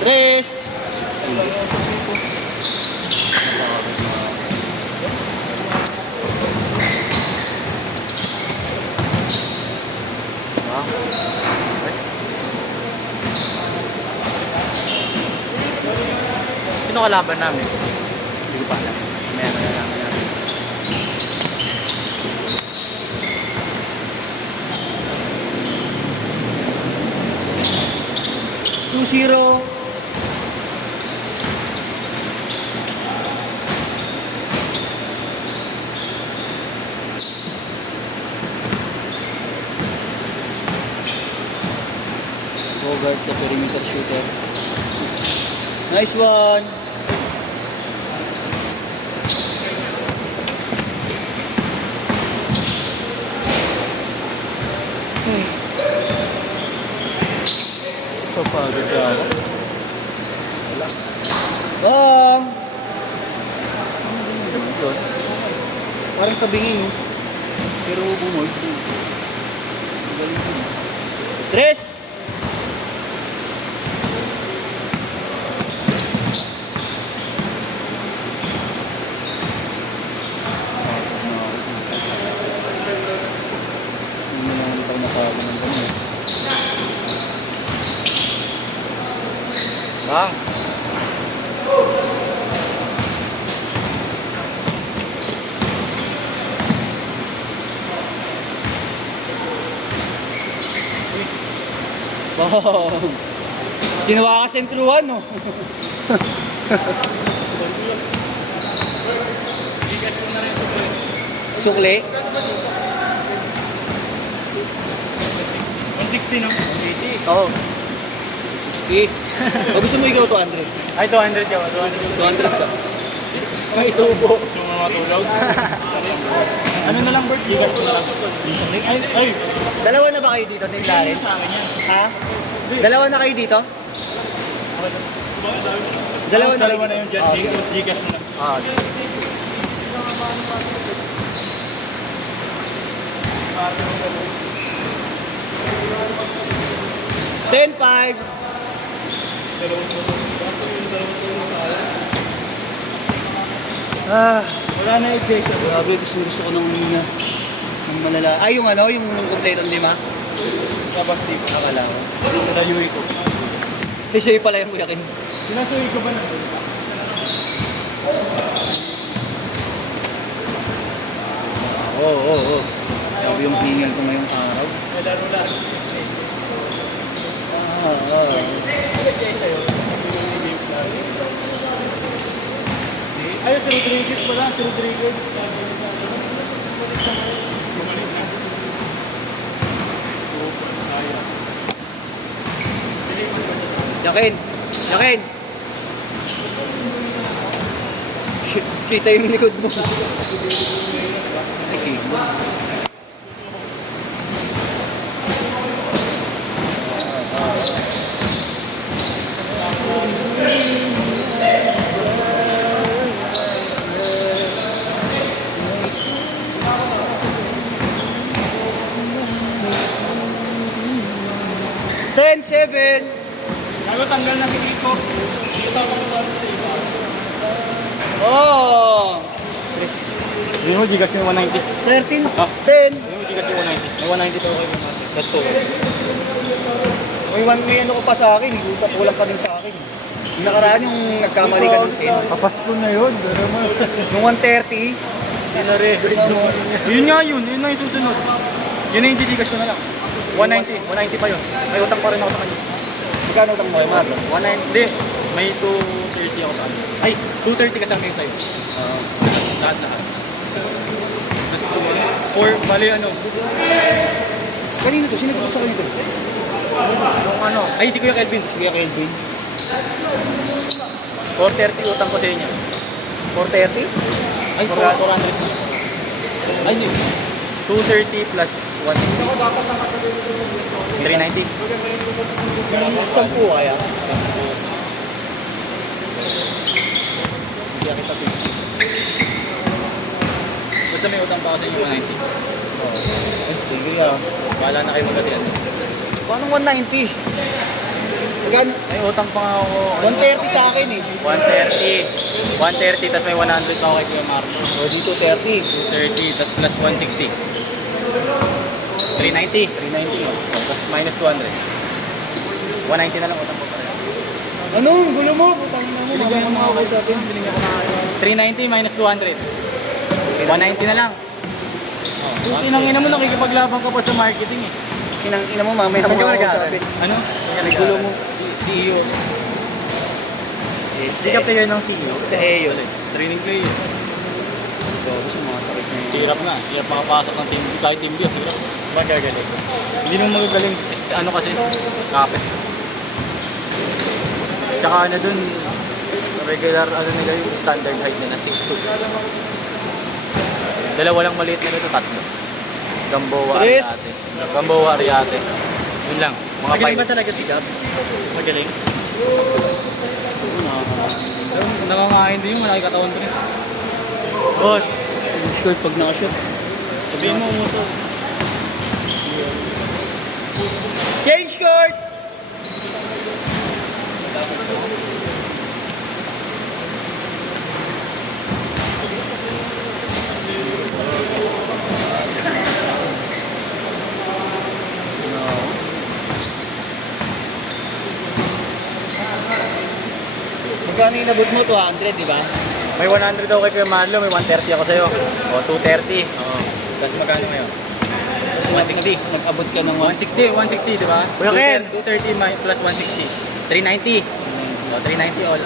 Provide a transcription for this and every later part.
Tres. Sino kalaban namin? Hindi ko pa alam. Meron na namin namin. Two zero. Bogart, the perimeter shooter. Nice one. So, pagod ka ako. Bang! Parang tabingin, no? Pero bumoy. Tres! Hindi na naman tayo nakawa ng ganun. Bang! Bang! Ginawa ka sentruhan, no? Sukli? 160 no? 180. Oo. 60. O gusto mo ikaw 200? Ay, 200 ka ba? 200. 200 ka. Ay, tubo. Gusto mo matulog? Ano na lang, Bert? Gigas ko na lang. Ay! Dalawa na ba kayo dito, Nick Lawrence? Sa akin yan. Ha? Dalawa na kayo dito? Dalawa na Dalawa kayo na yung jet. Ah, sige. Gigas mo lang. Ah, Ten, five. Ah, Wala na i-take. grabe, gusto ko ng huminga. Ang malala. Ay, yung ano, yung kompletong 5. Tapos dito. Akala ko. Pinasuwi ko. Eh, siya pala yung kuyakin. Pinasuwi ko ba na? Oo. Grabe yung hingal ko ngayong araw. Ay, 0-3 pala. 0-3 Yakin! Yakin! Kita yung likod mo. Okay. 10-7. Bago tanggal na ko. Dito ako sa Oh! Hindi mo gigas yung 190. 13, Ah. 10. Hindi mo gigas yung 190. May 190 to kayo natin. That's to. May ano ko pa sa akin, kulang pa din sa akin. Yung nakaraan yung nagkamali ka ng sin. Papasko na yun. Yung 130, Dinare. Yun nga yun. Yun na yung susunod. Yun na yung gigas ko na lang. 190. 190 pa yun. May utang pa rin ako sa kanya. magkano utang mo kay Marlon? 190. Hindi. May 230 ako sa kanya. Ay, 230 kasama yung sa'yo. Lahat. Tapos 4, bali ano. Kanina to, sino ko sa kanito? Yung ano. Ay, si Kuya Kelvin. Si Kuya Kelvin. 430 utang ko sa inyo. 430? Ay, 400. Ay, yun. 230 plus 160. 390. 10 kaya? Hindi kita po. Basta may utang pa ako sa inyo 190. Sige ah. Bahala na kayo magkatian. Paano 190? Magkano? May utang pa nga ako. 130 sa akin eh. 130. 130, tapos may 100 pa ako kay Kuya Marlo. O, dito 30. 230, tapos plus 160. 390. 390. Tapos minus 200. 190 na lang utang ko pa rin. Anong gulo mo? Putang na mo. Mamaya mo ako sa atin. 390 minus 200. 190 na lang. Yung inang-ina mo, nakikipaglaban ka pa sa marketing eh. Kinang-ina mo, mamaya mo ako sa atin. Ano? Gulo mo. CEO. Sikap na yun ng CEO. Sa EO. Training player. So, gusto mo masakit na yun. Hirap na. Hirap makapasok ng team. Kahit team B, hirap. Magagaling. Hindi naman magagaling. Ano kasi, kapit. Tsaka ano dun, regular ano nila yung standard height nila, 6'2". Dalawa lang maliit na nito, tatlo. Gamboa, Chris! Ariate. Gamboa, Ariate. Yun lang. Mga Magaling ba 5. talaga si Gab? Magaling. Nangangain din yung malaki katawan ko rin. Boss, Short pag nakashoot. Sabihin mo mo to. Change court! Magkano yung nabot mo? 200, di ba? May 100 ako kay Kuya Marlo, may 130 ako sa'yo. O, 230. Oo. Tapos magkano ngayon? Tapos 160. Nag-abot ka ng 160, di ba? Kuya Ken! 230 plus 160. 390. O, 390 all.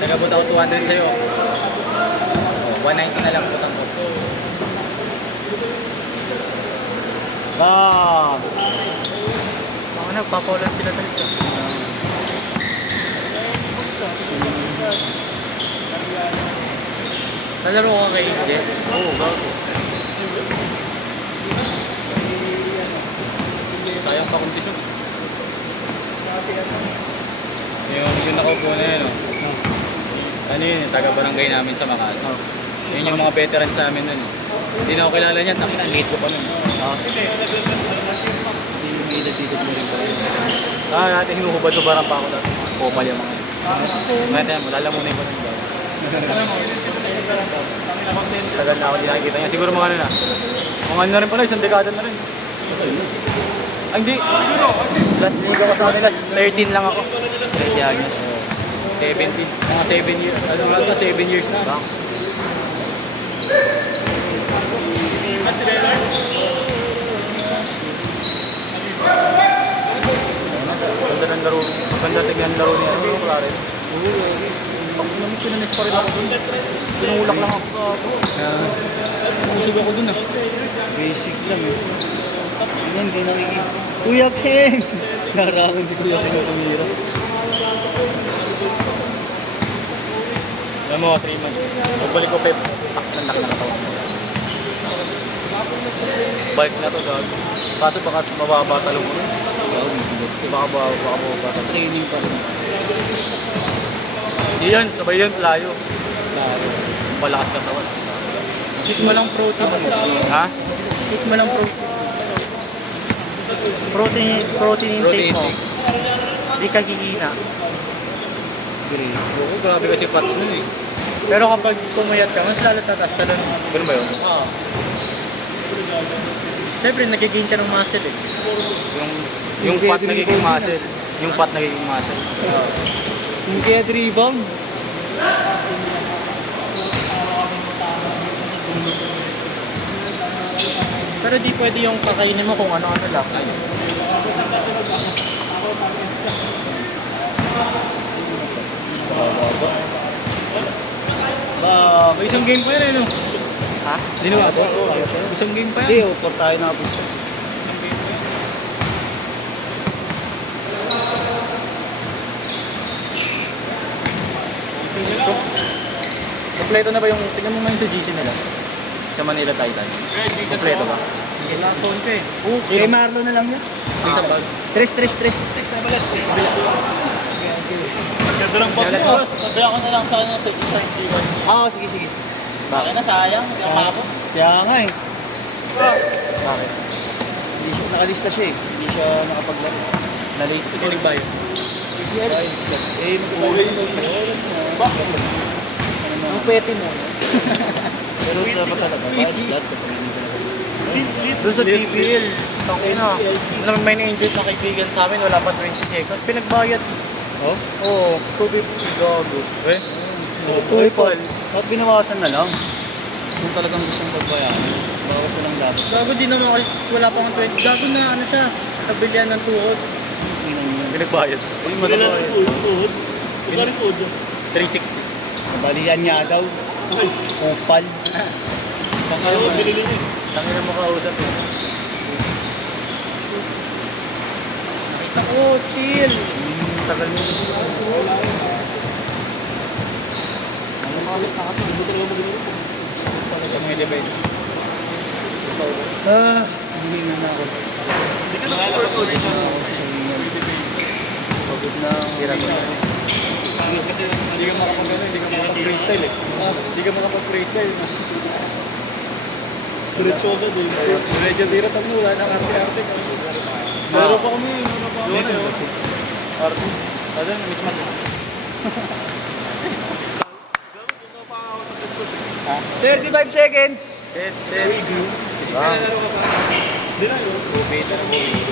Nag-abot ako 200 sa'yo. O, 190 na lang utang ko. Ah! ako nagpapaulan sila talaga. Nalaro ka kay Hindi? Oo, bago. Sayang pa kondisyon. Yung nakaupo na yun, ano yun, taga-barangay namin sa Makati. Yun yung mga veterans sa amin nun. Hindi na ako kilala niyan, nakita, late ko pa nun. May edad-edad mo rin pa. Natin hinuhubad-hubaran pa ako dati. Kupal yung mga yun. Ngayon tayo, malalamunin ko nun. Tagal na ako hindi nakikita niya. Siguro mga ano na. Mga ano na rin pala, isang dekada na rin. Ay, hindi. Last liga ko sa akin, last 13 lang ako. 30 años. 17. Mga 7 years. Ano nga ito? 7 years na. Ganda ng laro. Maganda tignan ng laro niya. Ano yung Clarence? Pag namit pinanis pa rin ako dun. Tinulak lang ako ka. Pusog ako dun ah. Basic lang eh. Yan, hindi nakikita. Kuya Ken! Narangan si Kuya Ken na tumira. Alam mo, 3 months. Pagbalik ko, Pep. Nandak na katawan. Bike na to, gago. Kaso baka mababa talong mo. Baka mababa. Training pa rin. Hindi yan, sabay yan, layo. Malakas katawan. Hit mo lang protein. Ha? Hit mo lang protein. Protein intake mo. Hindi ka gigina. Oo, grabe kasi fats nun eh. Pero kapag pumayat ka, mas lalo tataas ka doon. Ganun ba yun? Oo. Siyempre, nagigain ka ng muscle eh. Yung fat nagiging muscle. Yung fat nagiging muscle. Yung kaya rebound. Pero di pwede yung kakainin mo kung ano-ano lang. May isang game pa yan eh, no? Ha? Hindi na ba ito? Isang game pa Hindi, yan. upor tayo na puso. Kompleto na ba yung, tingnan mo ngayon sa GC nila? Sa Manila Titans. Kompleto ba? Kailangan ko eh. Kay Marlo na lang yan. Isa bag. Tres. Ganda lang pag boss. Sabi ako na lang sana sa isang G1. Oo, sige. Bakit na sayang? Hindi ako makapot. Kaya nga eh. Bakit? Nakalista siya eh. Hindi siya nakapaglaro. Na-late kasi nagbayad. Ayos kasi. Eh, Bakit? Ang pwede mo. pero dapat talaga. Bayad slot kapag hindi ka Doon sa TPL, tangin na. Nang may na-injure na kaibigan sa amin, wala pa 20 seconds. Pinagbayad. Oh? Oo, 250 gago. Eh? Uy, Paul. Ba't binawasan na lang? Kung talagang gustong pagbayaran. Bawas na lang dapat. Gago din naman kasi wala pa ng 20. Gago na ano siya, nabilihan ng tuhod. Pinagbayad. Uy, Wala malaki. rin tuhod. Wala rin tuhod. 360. Nabalian niya daw. Ay, Kupal. oo, binili rin. Tangin na makausap eh. Nakita ko, chill. Tagal mo. Ano malit na kasi, hindi talaga magbili rin. Ito mga elevator. Hindi na ako. Hindi ka nakaka-first sa Pagod na. Hirap mo. kasi hindi ka makapag-ano, hindi ka makapag-freestyle eh. Hindi ka makapag-freestyle. Diretso agad eh. Diretso dira tanong wala nang arte-arte. Pero pa kami, ano pa kami. Arte. Ano na, mismat. 35 seconds. Set, set. Nalaro ka pa. Hindi na yun. Movie, tara movie.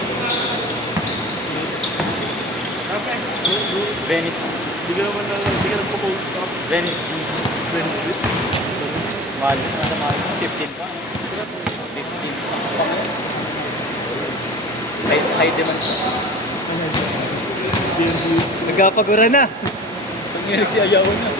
Venice. Hindi ka naman hindi ka nagpo-post up. Venice. Mahal. Ano mahal? 15 pa. 15 bucks pa nga. High demand. Nagkapagura na. Nangyari si Ayaw na.